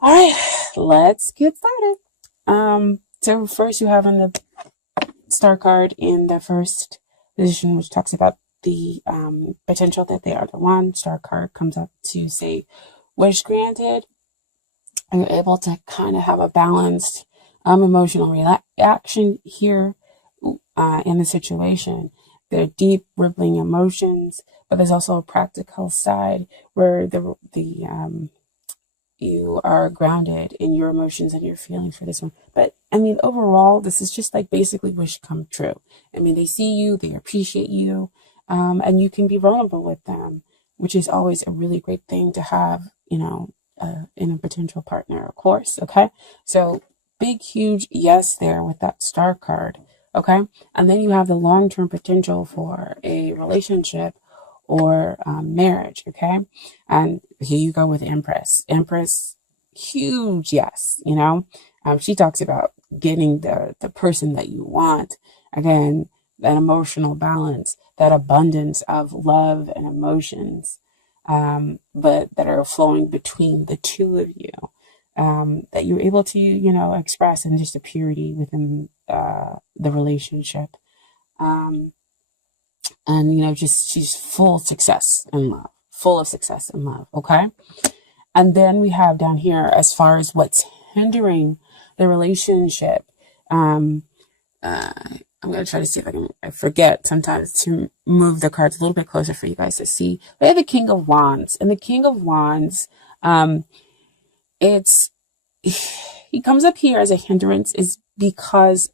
All right, let's get started. So first you have on the star card in the first position, which talks about the potential that they are the one. Star card comes up to say wish granted, and you're able to kind of have a balanced emotional reaction here in the situation. There are deep, rippling emotions, but there's also a practical side where the you are grounded in your emotions and your feelings for this one. But I mean, overall, this is just like basically wish come true. I mean, they see you, they appreciate you, and you can be vulnerable with them, which is always a really great thing to have, in a potential partner, of course. Okay. So big, huge yes there with that star card. Okay. And then you have the long term potential for a relationship or marriage. Okay. And here you go with Empress. Empress, huge yes. She talks about getting the person that you want. Again, that emotional balance, that abundance of love and emotions, but that are flowing between the two of you. That you're able to, express in just a purity within the relationship. Um, and, just she's full of success and love, full of success and love. Okay. And then we have down here, as far as what's hindering the relationship, I'm going to try to see if I forget sometimes to move the cards a little bit closer for you guys to see. We have the King of Wands, and the King of Wands, it's, he comes up here as a hindrance is because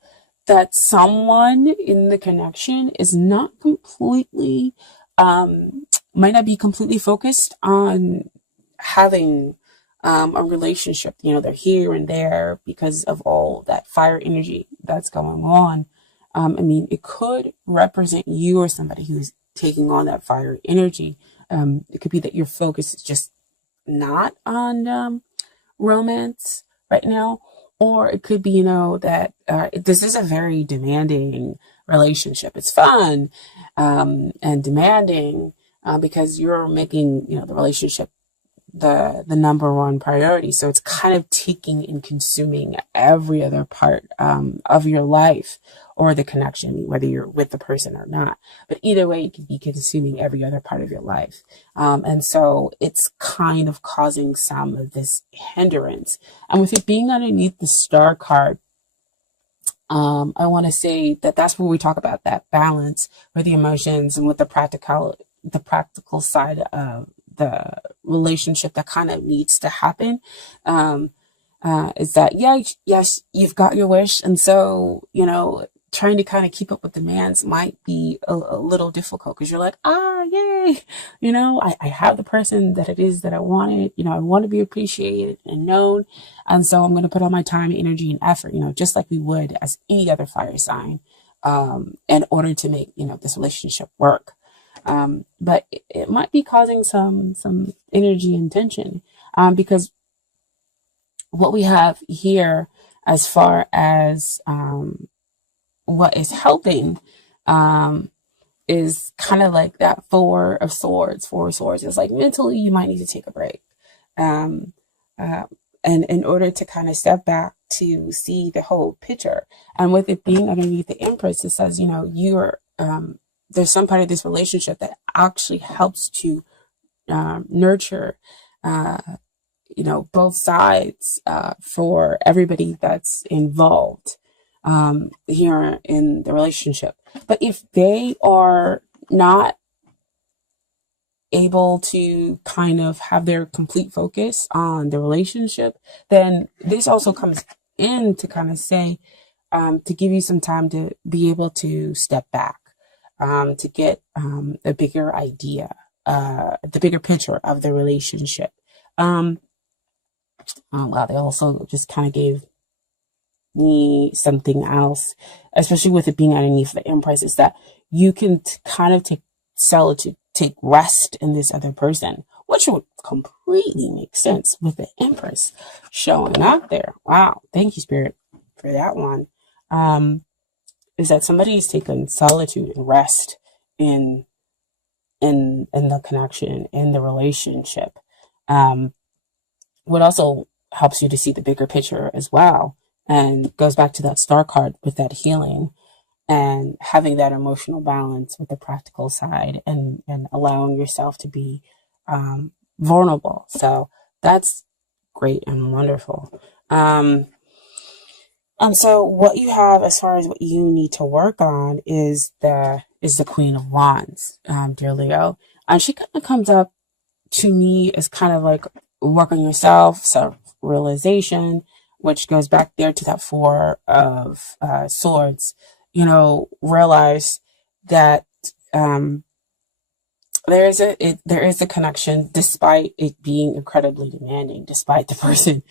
that someone in the connection is not completely, might not be completely focused on having a relationship. They're here and there because of all that fire energy that's going on. I mean, it could represent you or somebody who's taking on that fire energy. It could be that your focus is just not on romance right now, or it could be, that this is a very demanding relationship. It's fun and demanding because you're making, the relationship the number one priority. So it's kind of taking and consuming every other part of your life or the connection, whether you're with the person or not. But either way, you could be consuming every other part of your life. And so it's kind of causing some of this hindrance. And with it being underneath the star card, I want to say that that's where we talk about that balance with the emotions and with the practical side of the relationship that kind of needs to happen. Is that, yeah, yes, you've got your wish. And so, trying to kind of keep up with demands might be a little difficult because you're like, yay, I have the person that it is that I wanted, I want to be appreciated and known. And so I'm going to put all my time, energy, and effort, just like we would as any other fire sign, in order to make, this relationship work. But it might be causing some energy and tension, because what we have here as far as what is helping is kind of like that four of swords. It's like mentally you might need to take a break, um, and in order to kind of step back to see the whole picture. And with it being underneath the Empress, it says, you're there's some part of this relationship that actually helps to nurture, uh, both sides for everybody that's involved here in the relationship. But if they are not able to kind of have their complete focus on the relationship, then this also comes in to kind of say, to give you some time to be able to step back, to get a bigger idea, the bigger picture of the relationship. Oh, wow, they also just kind of gave me something else, especially with it being underneath the Empress, is that you can kind of take solitude, take rest in this other person, which would completely make sense with the Empress showing up there. Wow, thank you, Spirit, for that one. Is that somebody's taken solitude and rest in the connection, in the relationship. What also helps you to see the bigger picture as well, and goes back to that star card with that healing and having that emotional balance with the practical side, and allowing yourself to be vulnerable. So that's great and wonderful. So what you have as far as what you need to work on is the Queen of Wands, dear Leo. And she kind of comes up to me as kind of like work on yourself, self-realization, which goes back there to that Four of Swords. Realize that there is a connection, despite it being incredibly demanding, despite the person.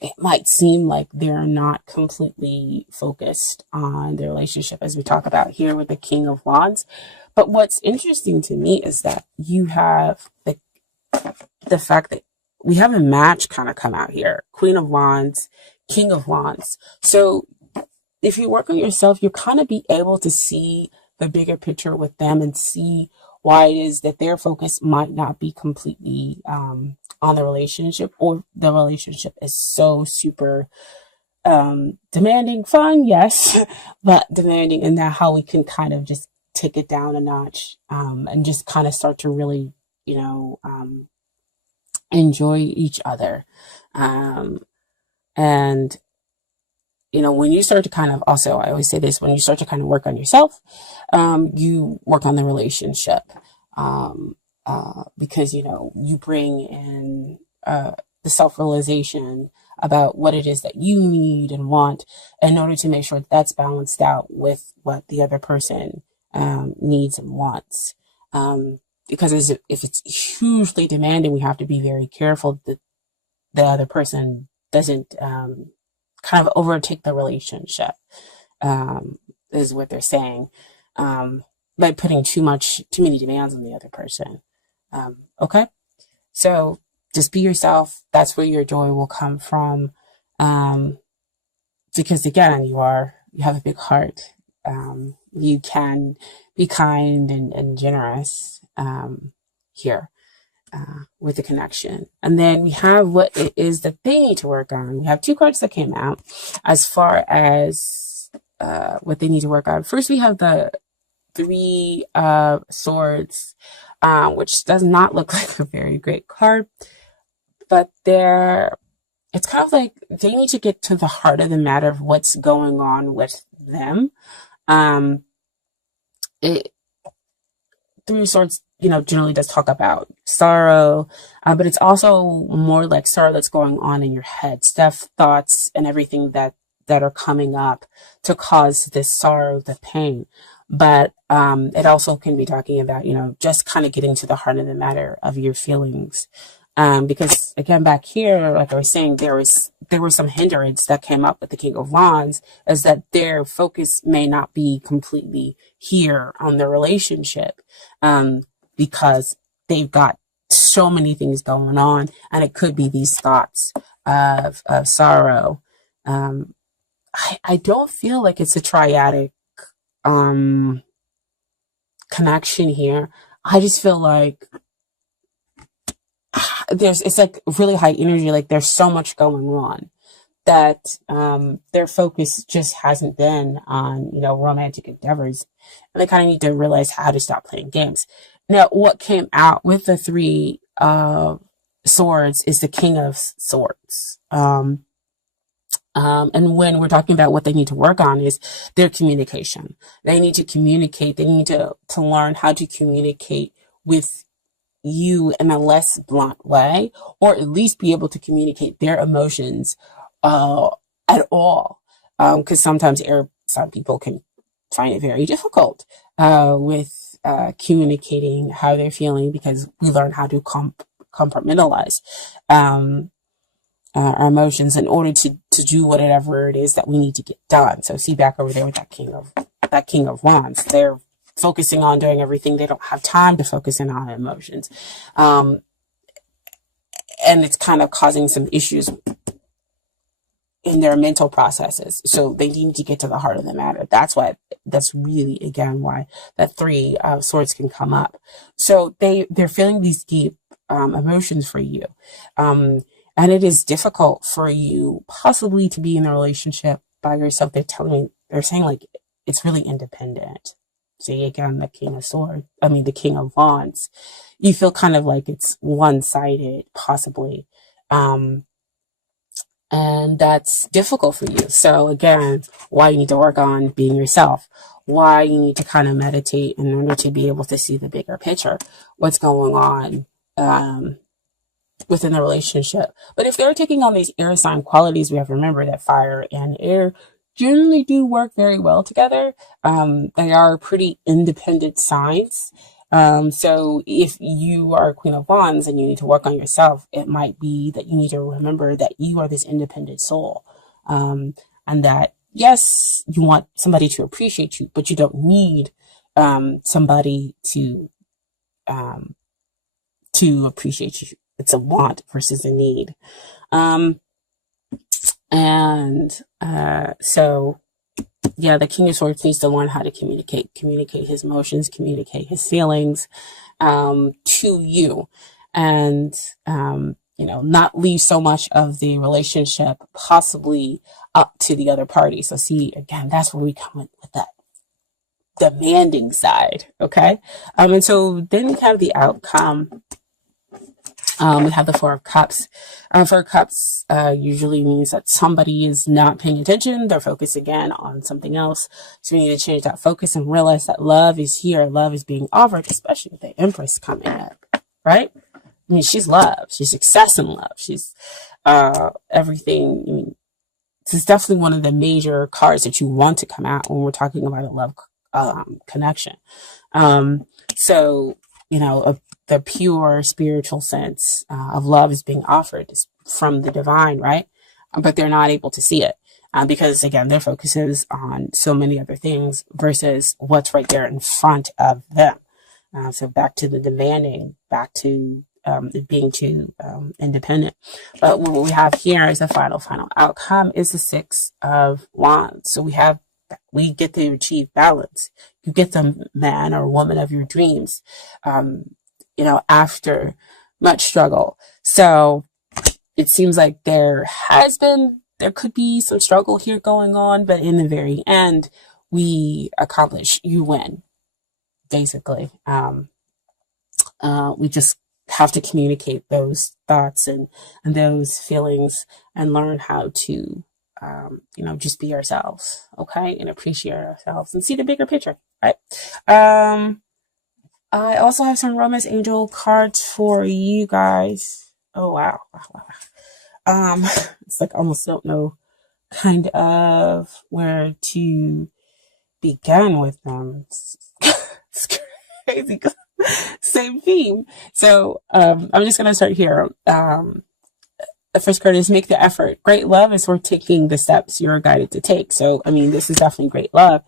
It might seem like they're not completely focused on their relationship, as we talk about here with the King of Wands. But what's interesting to me is that you have the fact that we have a match kind of come out here. Queen of Wands, King of Wands. So if you work on yourself, you kind of be able to see the bigger picture with them and see why it is that their focus might not be completely on the relationship, or the relationship is so super demanding. Fun, yes, but demanding, and that how we can kind of just take it down a notch, and just kind of start to really, enjoy each other. And when you start to kind of, also, I always say this, when you start to kind of work on yourself, you work on the relationship, because, you bring in the self-realization about what it is that you need and want, in order to make sure that that's balanced out with what the other person needs and wants. Because if it's hugely demanding, we have to be very careful that the other person doesn't kind of overtake the relationship, is what they're saying, by putting too many demands on the other person. Okay, so just be yourself. That's where your joy will come from, because again, you have a big heart. You can be kind and generous here. With the connection. And then we have what it is that they need to work on. We have two cards that came out as far as what they need to work on. First, we have the Three of Swords, which does not look like a very great card, but it's kind of like they need to get to the heart of the matter of what's going on with them. Three of Swords, generally does talk about sorrow, but it's also more like sorrow that's going on in your head, stuff, thoughts, and everything that are coming up to cause this sorrow, the pain. But it also can be talking about, just kind of getting to the heart of the matter of your feelings. Because again, back here, like I was saying, there was some hindrance that came up with the King of Wands, is that their focus may not be completely here on the relationship, because they've got so many things going on, and it could be these thoughts of sorrow. I don't feel like it's a triadic connection here. I just feel like it's like really high energy, like there's so much going on that their focus just hasn't been on, romantic endeavors, and they kind of need to realize how to stop playing games. Now, what came out with the Three of Swords is the King of Swords. And when we're talking about what they need to work on is their communication. They need to communicate. They need to learn how to communicate with you in a less blunt way, or at least be able to communicate their emotions at all. Because sometimes some people can find it very difficult with communicating how they're feeling, because we learn how to compartmentalize our emotions in order to do whatever it is that we need to get done. So see back over there with that King of Wands. They're focusing on doing everything. They don't have time to focus in on emotions. And it's kind of causing some issues in their mental processes. So they need to get to the heart of the matter. That's really, again, why that Three of Swords can come up. So they're feeling these deep emotions for you. And it is difficult for you possibly to be in a relationship by yourself. They're saying like it's really independent. See, again, the King of Swords, the King of Wands. You feel kind of like it's one-sided, possibly. And that's difficult for you. So again, why you need to work on being yourself, why you need to kind of meditate in order to be able to see the bigger picture, what's going on within the relationship. But if they're taking on these air sign qualities, we have to remember that fire and air generally do work very well together. They are pretty independent signs. So if you are a Queen of Wands and you need to work on yourself, it might be that you need to remember that you are this independent soul. And that, yes, you want somebody to appreciate you, but you don't need, somebody to appreciate you. It's a want versus a need. So yeah, the King of Swords needs to learn how to communicate his emotions, communicate his feelings, to you, and, not leave so much of the relationship possibly up to the other party. So see, again, that's where we come with that demanding side. Okay. And so then we have the outcome. We have the Four of Cups. Four of Cups usually means that somebody is not paying attention. They're focused again on something else. So we need to change that focus and realize that love is here. Love is being offered, especially with the Empress coming up, right? She's love. She's success and love. She's everything. This is definitely one of the major cards that you want to come out when we're talking about a love connection. So, the pure spiritual sense of love is being offered from the divine, right? But they're not able to see it because, again, their focus is on so many other things versus what's right there in front of them. So back to the demanding, back to being too independent. But what we have here is the final outcome is the Six of Wands. So we get to achieve balance. You get the man or woman of your dreams, after much struggle. So it seems like there could be some struggle here going on, but in the very end, you win, basically. We just have to communicate those thoughts and those feelings and learn how to, just be ourselves, okay? And appreciate ourselves and see the bigger picture, right? I also have some Romance Angel cards for you guys. Oh, wow. It's like I almost don't know kind of where to begin with them. It's crazy. Same theme. So, I'm just going to start here. The first card is make the effort. Great love is worth taking the steps you're guided to take. So, this is definitely great love.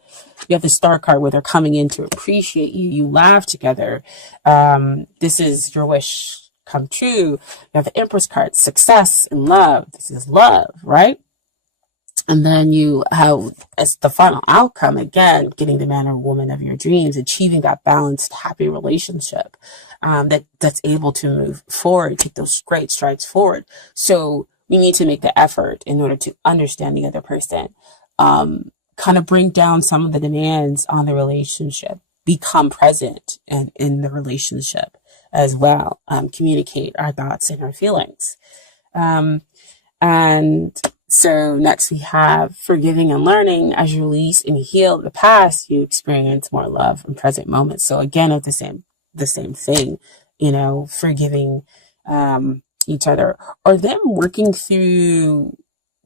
You have the Star card where they're coming in to appreciate you. You laugh together. This is your wish come true. You have the Empress card, success and love. This is love, right? And then you have, as the final outcome, again, getting the man or woman of your dreams, achieving that balanced, happy relationship that's able to move forward, take those great strides forward. So we need to make the effort in order to understand the other person, kind of bring down some of the demands on the relationship, become present and in the relationship as well, communicate our thoughts and our feelings. And so next we have forgiving and learning. As you release and heal the past, you experience more love in present moments. So again, it's the same thing, forgiving each other or them working through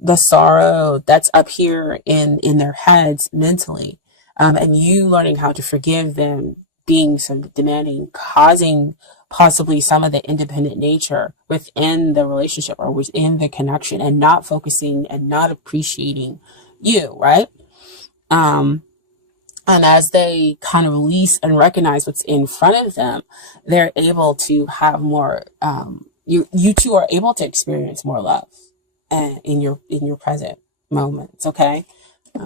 the sorrow that's up here in their heads mentally, and you learning how to forgive them being so demanding, causing possibly some of the independent nature within the relationship or within the connection and not focusing and not appreciating you, right? And as they kind of release and recognize what's in front of them, they're able to have more, you two are able to experience more love in your present moments. Okay.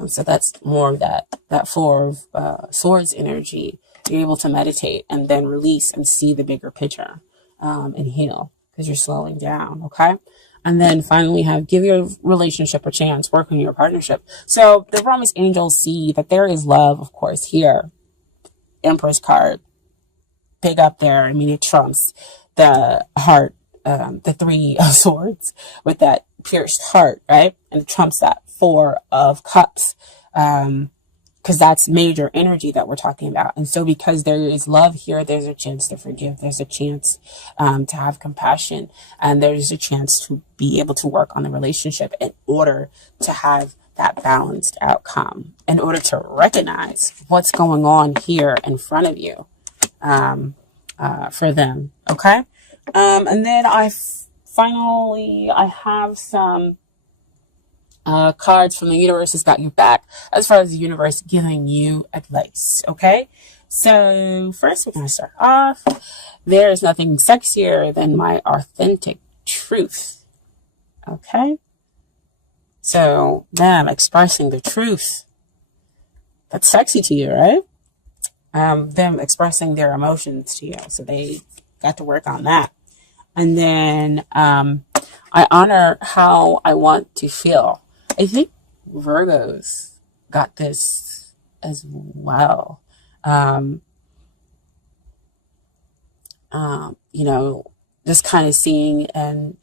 So that's more of that Four of Swords energy. You're able to meditate and then release and see the bigger picture, and heal because you're slowing down. Okay. And then finally have give your relationship a chance, work on your partnership. So the promise angels see that there is love, of course, here. Empress card, big up there. I mean, it trumps the heart, the three of swords with that pierced heart, right? And it trumps that four of cups. Because that's major energy that we're talking about. And so because there is love here, there's a chance to forgive. There's a chance to have compassion. And there's a chance to be able to work on the relationship in order to have that balanced outcome, in order to recognize what's going on here in front of you for them. Okay. And then I have some cards from the universe has got your back as far as the universe giving you advice. Okay. So first we're going to start off. There is nothing sexier than my authentic truth. Okay. So them expressing the truth. That's sexy to you, right? Them expressing their emotions to you. So they got to work on that. And then, I honor how I want to feel. I think Virgos got this as well. Just kind of seeing and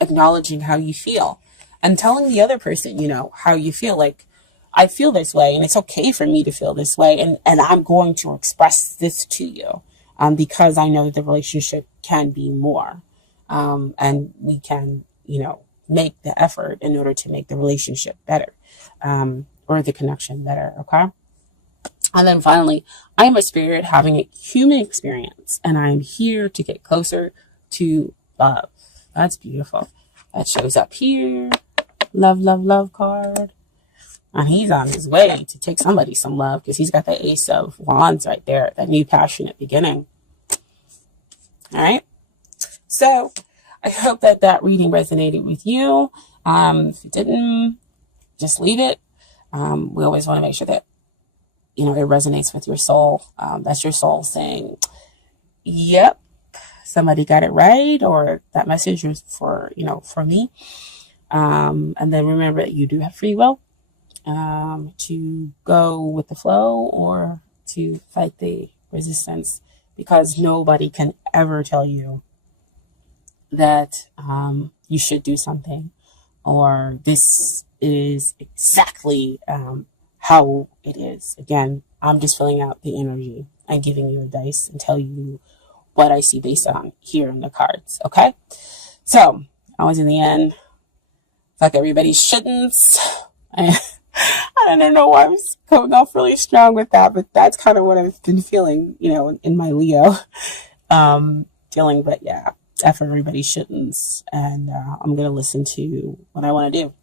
acknowledging how you feel and telling the other person, how you feel. Like, I feel this way and it's okay for me to feel this way. And I'm going to express this to you, because I know that the relationship can be more. And we can, make the effort in order to make the relationship better, or the connection better. Okay. And then finally, I am a spirit having a human experience and I'm here to get closer to love. That's beautiful. That shows up here. Love, love, love card. And he's on his way to take somebody some love because he's got the Ace of Wands right there, that new passionate beginning. All right. So I hope that reading resonated with you. If it didn't, just leave it. We always want to make sure that, it resonates with your soul. That's your soul saying, yep, somebody got it right, or that message was for me. And then remember that you do have free will, to go with the flow or to fight the resistance, because nobody can ever tell you that you should do something, or this is exactly how it is. Again, I'm just filling out the energy and giving you a dice and tell you what I see based on here in the cards. Okay, so I was in the end. Fuck everybody shouldn't. I don't know why I was coming off really strong with that, but that's kind of what I've been feeling, in my Leo feeling. But yeah, F everybody shouldn't. And I'm going to listen to what I want to do.